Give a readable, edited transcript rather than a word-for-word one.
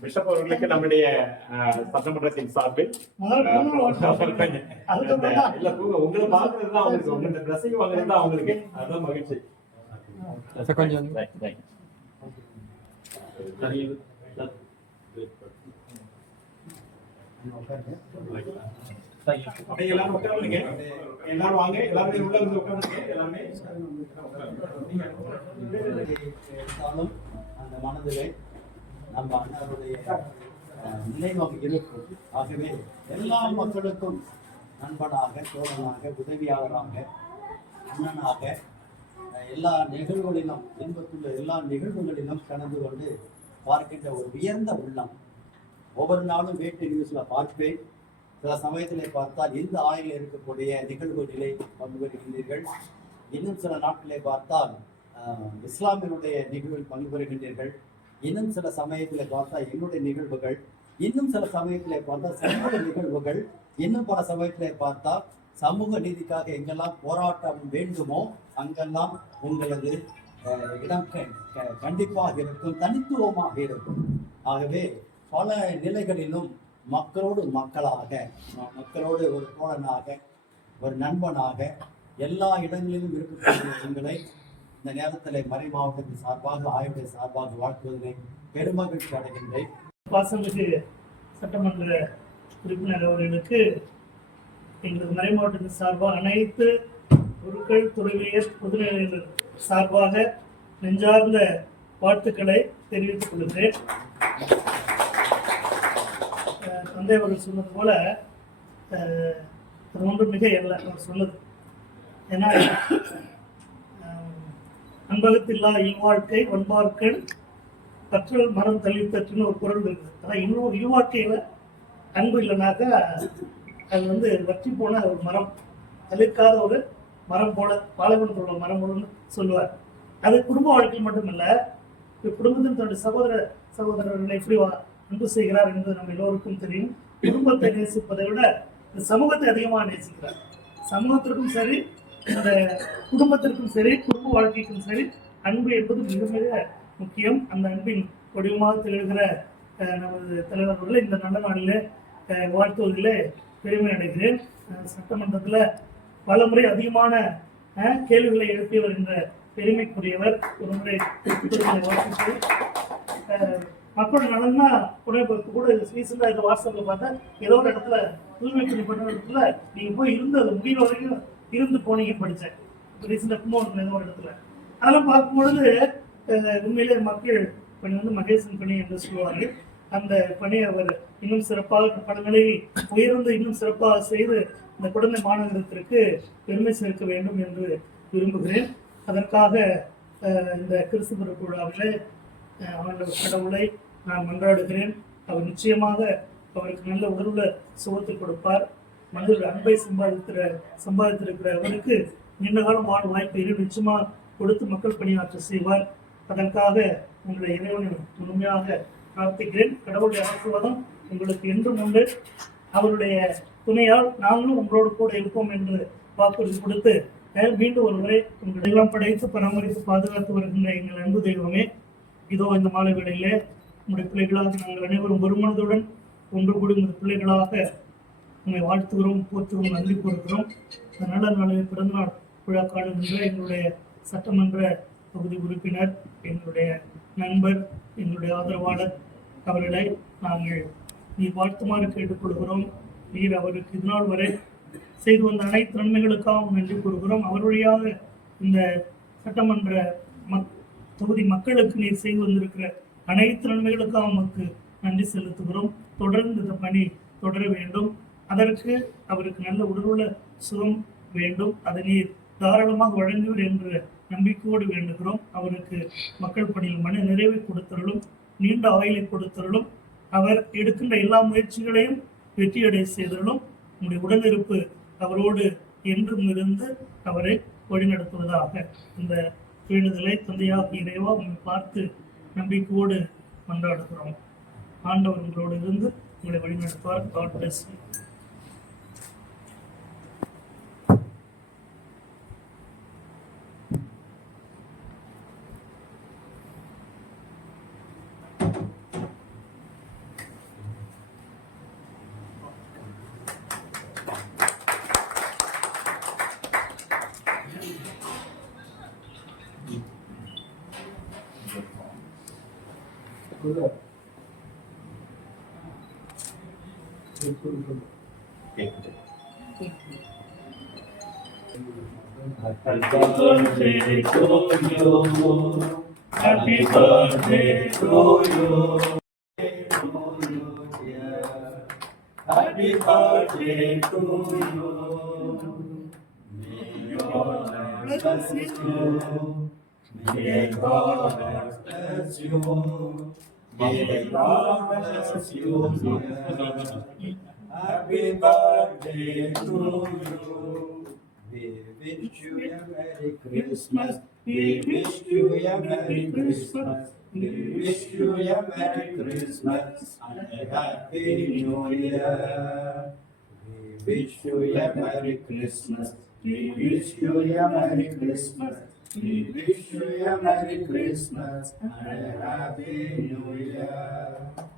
Bishop அவர்களுக்கு நம்முடைய சட்டமன்றத்தின் சார்பில் இல்ல உங்களை பாக்குறதுதான் அவங்களுக்கு, உங்களோட ட்ரெஸ்ஸிங் வாங்குறது தான் அவங்களுக்கு, அதுதான் மகிழ்ச்சி. கொஞ்சம் எல்லாரும் உட்காருங்க, எல்லாரும் வாங்க, எல்லாருமே உள்ள வந்து உட்காருங்க. எல்லாருமே அந்த மனதிலே நம்ம அண்ணனுடைய நிலைவாக இருக்கும். ஆகவே எல்லா மக்களுக்கும் நண்பனாக, தோழனாக, உதவியாளராக, அண்ணனாக எல்லா நிகழ்வுகளிலும், இன்பத்துள்ள எல்லா நிகழ்வுகளிலும் கலந்து கொண்டு பார்க்கின்ற ஒரு உயர்ந்த உள்ளம். ஒவ்வொரு நாளும் வேட்டு நியூஸ்ல பார்ப்பேன். சில சமயத்திலே பார்த்தால் இந்த ஆய்வில் இருக்கக்கூடிய நிகழ்வுகளிலே பங்கு பெறுகின்றீர்கள். இன்னும் சில நாட்களே பார்த்தால் இஸ்லாமியனுடைய நிகழ்வில் பங்கு பெறுகின்றீர்கள். இன்னும் சில சமயத்தில் பார்த்தா என்னுடைய நிகழ்வுகள், இன்னும் சில சமயத்திலே பார்த்தா சமூக நிகழ்வுகள், இன்னும் பல சமயத்திலே பார்த்தா சமூக நீதிக்காக எங்கெல்லாம் போராட்டம் வேண்டுமோ அங்கெல்லாம் உங்களது இடம் கண்டிப்பாக இருக்கும், தனித்துவமாக இருக்கும். ஆகவே பல நிலைகளிலும் மக்களோடு மக்களாக, மக்களோடு ஒரு தோழனாக, ஒரு நண்பனாக எல்லா இடங்களிலும் இருக்கக்கூடிய உங்களை இந்த நேரத்தில் மறை மாவட்டத்தின் சார்பாக, ஆய்வுடைய சார்பாக வாழ்த்துவதை பெருமகிழ்ச்சி அடைகின்றேன். பாசமிகு சட்டமன்ற உறுப்பினர் அவர்களுக்கு எங்களது மறை மாவட்டத்தின் சார்பாக அனைத்து குருக்கள், துறைமையர், பொதுநிலையினர் சார்பாக நெஞ்சார்ந்த வாழ்த்துக்களை தெரிவித்துக் கொள்கிறேன். தந்தை அவர்கள் சொன்னது போல அது ஒன்றும் மிக அல்ல அவர் சொன்னது. ஏன்னா அன்பகத்தில்லா இல்வாழ்க்கை வன்பார்கள் கற்றல் மரம் தள்ளித்தற்றுன்னு ஒரு குரல் இருக்குது. அதான் இன்னும் இல்வாழ்க்கையில அன்பு இல்லைனாக்கா அது வற்றி போன ஒரு மரம், தளிர்க்காத ஒரு மரம் போல, பாலைவனத்தில் உள்ள மரம் போலன்னு சொல்லுவார். அது குடும்ப வாழ்க்கையில் மட்டும் இல்லை, குடும்பத்தின் தன்னுடைய சகோதரர்களை எப்படி அன்பு செய்கிறார் என்பது நம்ம எல்லோருக்கும் தெரியும். குடும்பத்தை நேசிப்பதை விட இந்த சமூகத்தை அதிகமாக நேசிக்கிறார். சமூகத்திற்கும் சரி, இந்த குடும்பத்திற்கும் சரி, குடும்ப வாழ்க்கைக்கும் சரி, அன்பு என்பது மிக மிக முக்கியம். அந்த அன்பின் வடிவமாக திகழ்கிற நமது தலைவர்களை இந்த நல்ல நாளிலே வாழ்த்துவதிலே பெருமை அடைகிறேன். சட்டமன்றத்தில் பல முறை அதிகமான கேள்விகளை எழுப்பி வருகின்ற பெருமைக்குரியவர். ஒரு முறை வாழ்த்து மக்களோட நலன்னா கூட ரீசெண்டாக இந்த வாட்ஸ்அப்பில் பார்த்தா ஏதோ ஒரு இடத்துல தூய்மை பணி பண்ண இடத்துல நீங்கள் போய் இருந்து அது முடிவு வரைக்கும் இருந்து போனீங்கன்னு படித்தேன். ரீசெண்டாக கும்பகோணத்தில் ஏதோ ஒரு இடத்துல அதெல்லாம் பார்க்கும்பொழுது உண்மையிலே மக்கள் பணி மகேசன் பணி என்று சொல்லுவார்கள். அந்த பணி அவர் இன்னும் சிறப்பாக பல நிலையை உயர்ந்து இன்னும் சிறப்பாக செய்து இந்த குழந்தை மாநகரத்திற்கு பெருமை சேர்க்க வேண்டும் என்று விரும்புகிறேன். அதற்காக இந்த கிறிஸ்துமர விழாவிலே அவர்கள் கடவுளை நான் மன்றாடுகிறேன். அவர் நிச்சயமாக அவருக்கு நல்ல உணர்வுல சுகத்தை கொடுப்பார். மனிதர்கள் அன்பை சம்பாதித்திருக்கிற அவருக்கு நீண்ட காலம் வாழும் வாய்ப்பை நிச்சயமாக கொடுத்து மக்கள் பணியாற்ற செய்வார். அதற்காக உங்களை இறைவனை முழுமையாக பிரார்த்திக்கிறேன். கடவுளுடைய ஆசீர்வாதம் உங்களுக்கு என்றும் உண்டு. அவருடைய துணையால் நாங்களும் உங்களோடு கூட இருப்போம் என்று வாக்குறுதி கொடுத்து மீண்டும் ஒரு முறை உங்களை எல்லாம் படைத்து பராமரித்து பாதுகாத்து வருகின்ற எங்கள் அன்பு தெய்வமே, இதோ இந்த மாலை வேளையிலே உங்களுடைய பிள்ளைகளாக நாங்கள் அனைவரும் ஒரு மனதுடன் ஒன்று கூடி உங்கள் பிள்ளைகளாக உங்களை வாழ்த்துகிறோம், போற்றுகிறோம், நன்றி கூறுகிறோம். இந்த நல்ல நாளில் பிறந்தநாள் விழா காணுகின்ற எங்களுடைய சட்டமன்ற தொகுதி உறுப்பினர், எங்களுடைய நண்பர், எங்களுடைய ஆதரவாளர் அவர்களை நாங்கள் நீர் வாழ்த்துமாறு கேட்டுக்கொள்கிறோம். நீர் அவருக்கு இதுநாள் வரை செய்து வந்த அனைத்து நன்மைகளுக்காகவும் நன்றி கூறுகிறோம். அவர் வழியாக இந்த சட்டமன்ற தொகுதி மக்களுக்கு நீர் செய்து வந்திருக்கிற அனைத்து நன்மைகளுக்காக நமக்கு நன்றி செலுத்துகிறோம். தொடர்ந்து இந்த பணி தொடர வேண்டும். அதற்கு அவருக்கு நல்ல உடலுள்ள சுகம் வேண்டும். அதை நீர் தாராளமாக வழங்குவர் என்ற நம்பிக்கையோடு வேண்டுகிறோம். அவருக்கு மக்கள் பணியில் மன நிறைவை கொடுத்தருளும், நீண்ட ஆயுளை கொடுத்தருளும். அவர் எடுக்கின்ற எல்லா முயற்சிகளையும் வெற்றியடை செய்தலும் உங்களுடைய உடனிருப்பு அவரோடு என்றும் இருந்து அவரை வழிநடத்துவதாக. இந்த வேண்டுதலை தந்தையாக இறைவா உங்களை பார்த்து நம்பிக்கையோடு மன்றாடுகிறோம். ஆண்டவர் உங்களோடு இருந்து உங்களை வழிநடத்துவார். God bless you. Happy birthday to you. Happy birthday to you. Happy birthday to you. May God bless you. May God bless you. May God bless you. Happy birthday to you. We wish you a Merry Christmas. We wish you a Merry Christmas. We wish you a Merry Christmas and a Happy New Year. We wish you a Merry Christmas. We wish you a Merry Christmas. We wish you a Merry Christmas and a Happy New Year.